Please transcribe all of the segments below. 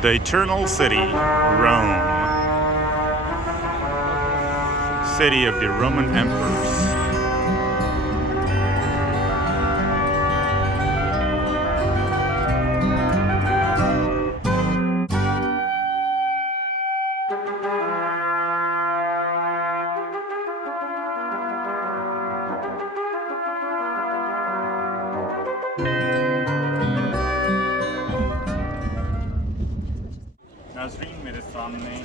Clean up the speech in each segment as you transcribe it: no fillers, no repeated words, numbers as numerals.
The eternal city, Rome. City of the Roman emperors. ناظرین میرے سامنے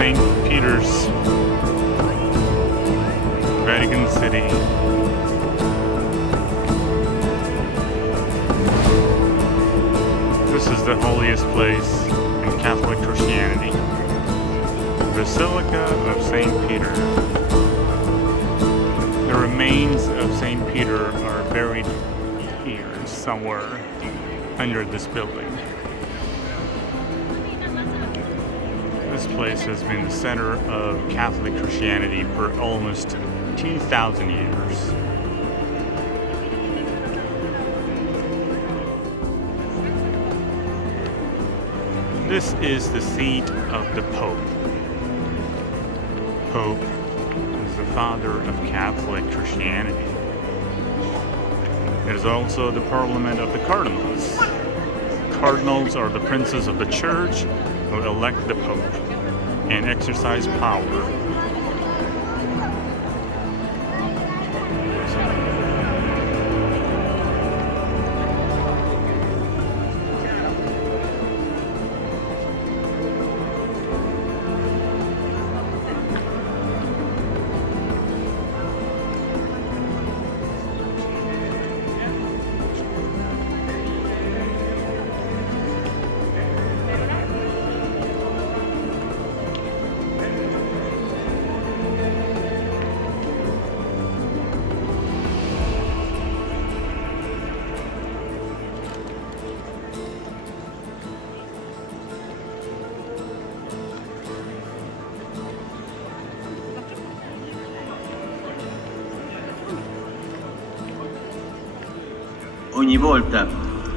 St. Peter's, Vatican City. This is the holiest place in Catholic Christianity. Basilica of St. Peter. The remains of St. Peter are buried here somewhere under this building. This place has been the center of Catholic Christianity for almost 2,000 years. This is the seat of the Pope. Pope is the father of Catholic Christianity. It is also the parliament of the cardinals. Cardinals are the princes of the church who elect the Pope and exercise power. Ogni volta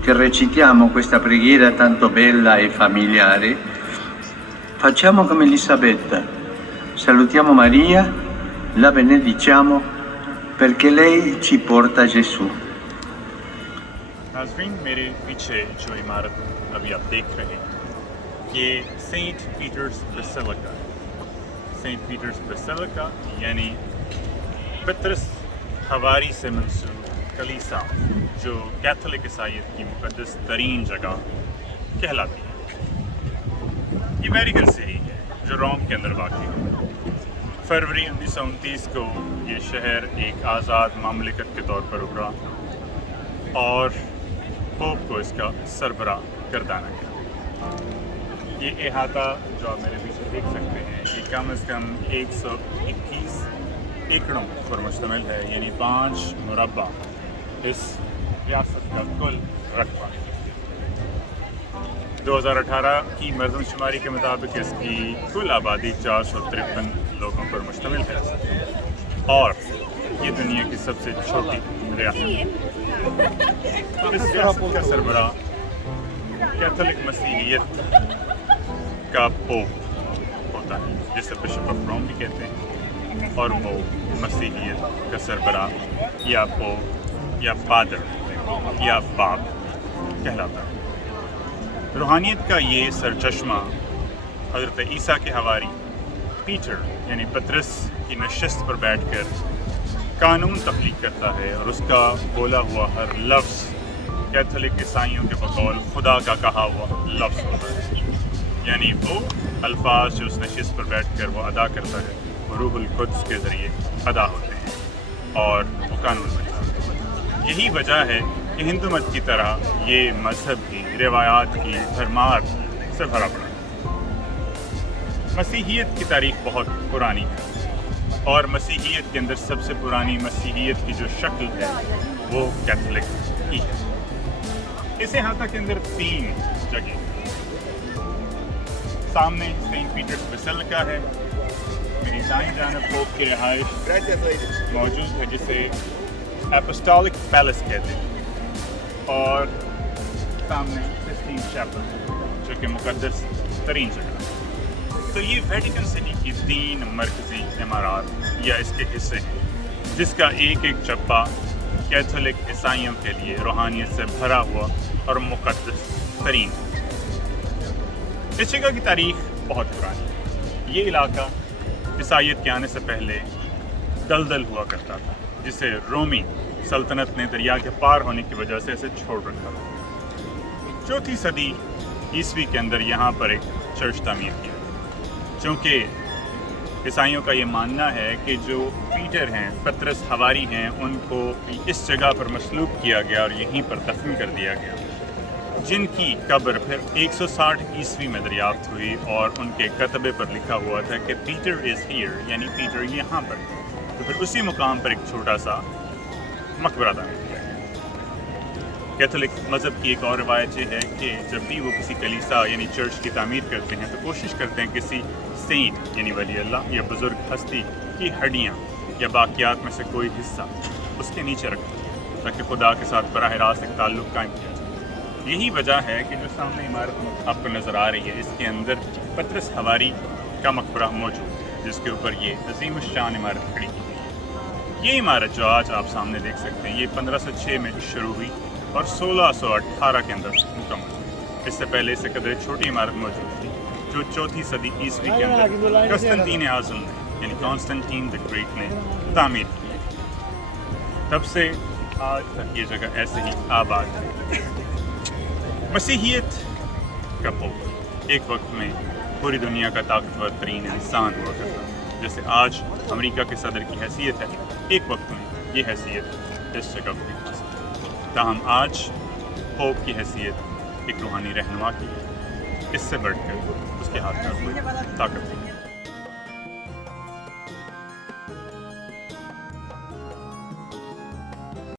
che recitiamo questa preghiera tanto bella e familiare, facciamo come Elisabetta, salutiamo Maria, la benediciamo perché lei ci porta Gesù. ناظرین میرے پیچھے جو عمارت ابھی آپ دیکھ رہے ہیں یہ سینٹ پیٹرز بیسیلیکا سینٹ پیٹرز بیسیلیکا یعنی پطرس حواری سے منسوب کلیسا جو کیتھولک عیسائیت کی مقدس ترین جگہ کہلاتی ہے. یہ ویٹیکن سٹی ہے جو روم کے اندر واقع ہے. فروری 1929 کو یہ شہر ایک آزاد مملکت کے طور پر ابھرا اور پوپ کو اس کا سربراہ گردانا گیا. یہ احاطہ جو آپ میرے پیچھے دیکھ سکتے ہیں یہ کم از کم 121 ایکڑوں پر مشتمل ہے، یعنی 5 مربع اس ریاست کا کل رقبہ. 2018 کی مردم شماری کے مطابق اس کی کل آبادی 453 لوگوں پر مشتمل ہے اور یہ دنیا کی سب سے چھوٹی ریاست ہے. اس ریاست کا سربراہ کیتھولک مسیحیت کا پوپ ہوتا ہے جسے بشپ آف روم بھی کہتے ہیں، اور وہ مسیحیت کا سربراہ یا پوپ یا فادر یا باپ کہلاتا ہے. روحانیت کا یہ سرچشمہ حضرت عیسی کے حواری پیٹر یعنی پطرس کی نشست پر بیٹھ کر قانون تخلیق کرتا ہے اور اس کا بولا ہوا ہر لفظ کیتھولک عیسائیوں کے بقول خدا کا کہا ہوا لفظ ہوتا ہے. یعنی وہ الفاظ جو اس نشست پر بیٹھ کر وہ ادا کرتا ہے وہ روح القدس کے ذریعے ادا ہوتے ہیں اور وہ قانون بن جاتے ہیں. یہی وجہ ہے کہ ہندو مت کی طرح یہ مذہب بھی روایات کی بھرمار سے بھرا پڑا ہے. مسیحیت کی تاریخ بہت پرانی ہے اور مسیحیت کے اندر سب سے پرانی مسیحیت کی جو شکل ہے وہ کیتھولک ہی ہے. اس احاطہ کے اندر 3 جگہ سامنے سینٹ پیٹرز بیسیلیکا ہے، میری دائیں جانب پوپ کی رہائش موجود ہے جسے اپوسٹولک پیلس کہتے ہیں، اور سامنے سسٹین چیپل جو کہ مقدس ترین جگہ ہے. تو یہ ویٹیکن سٹی کی 3 مرکزی عمارات یا اس کے حصے ہیں جس کا ایک ایک چپا کیتھولک عیسائیوں کے لیے روحانیت سے بھرا ہوا اور مقدس ترین. اس جگہ کی تاریخ بہت پرانی ہے. یہ علاقہ عیسائیت کے آنے سے پہلے دلدل ہوا کرتا تھا جسے رومی سلطنت نے دریا کے پار ہونے کی وجہ سے اسے چھوڑ رکھا تھا. 4 صدی عیسوی کے اندر یہاں پر ایک چرچ تعمیر کیا. چونکہ عیسائیوں کا یہ ماننا ہے کہ جو پیٹر ہیں، پطرس، حواری ہیں، ان کو اس جگہ پر مصلوب کیا گیا اور یہیں پر دفن کر دیا گیا، جن کی قبر پھر 160 عیسوی میں دریافت ہوئی اور ان کے کتبے پر لکھا ہوا تھا کہ پیٹر از ہیئر، یعنی پیٹر یہاں پر۔ تو پھر اسی مقام پر ایک چھوٹا سا مقبرہ تعمیر کیا گیا۔ کیتھولک مذہب کی ایک اور روایت یہ ہے کہ جب بھی وہ کسی کلیسا یعنی چرچ کی تعمیر کرتے ہیں تو کوشش کرتے ہیں کسی سینٹ یعنی ولی اللہ یا بزرگ ہستی کی ہڈیاں یا باقیات میں سے کوئی حصہ اس کے نیچے رکھیں تاکہ خدا کے ساتھ براہ راست ایک تعلق قائم کیا جائے۔ یہی وجہ ہے کہ جو سامنے عمارت آپ کو نظر آ رہی ہے، اس کے اندر پطرس حواری کا مقبرہ موجود ہے، جس کے اوپر یہ عظیم الشان عمارت کھڑی کی گئی ہے۔ یہ عمارت جو آج آپ سامنے دیکھ سکتے ہیں، یہ 1506 میں شروع ہوئی اور 1618 کے اندر مکمل ہوئی۔ اس سے پہلے اس سے قدرے چھوٹی عمارت موجود تھی جو 4 صدی عیسوی کے اندر قسطنطین اعظم نے یعنی کانسٹنٹین دی گریٹ نے تعمیر کی۔ تب سے آج تک یہ جگہ ایسے ہی آباد ہے۔ مسیحیت کا پوپ ایک وقت میں پوری دنیا کا طاقتور ترین انسان ہوا کرتا، جیسے آج امریکہ کے صدر کی حیثیت ہے، ایک وقت میں یہ حیثیت اس جگہ کو بھی حاصل۔ تاہم آج پوپ کی حیثیت ایک روحانی رہنما کی ہے، اس سے بڑھ کر اس کے ہاتھ میں کوئی طاقت نہیں۔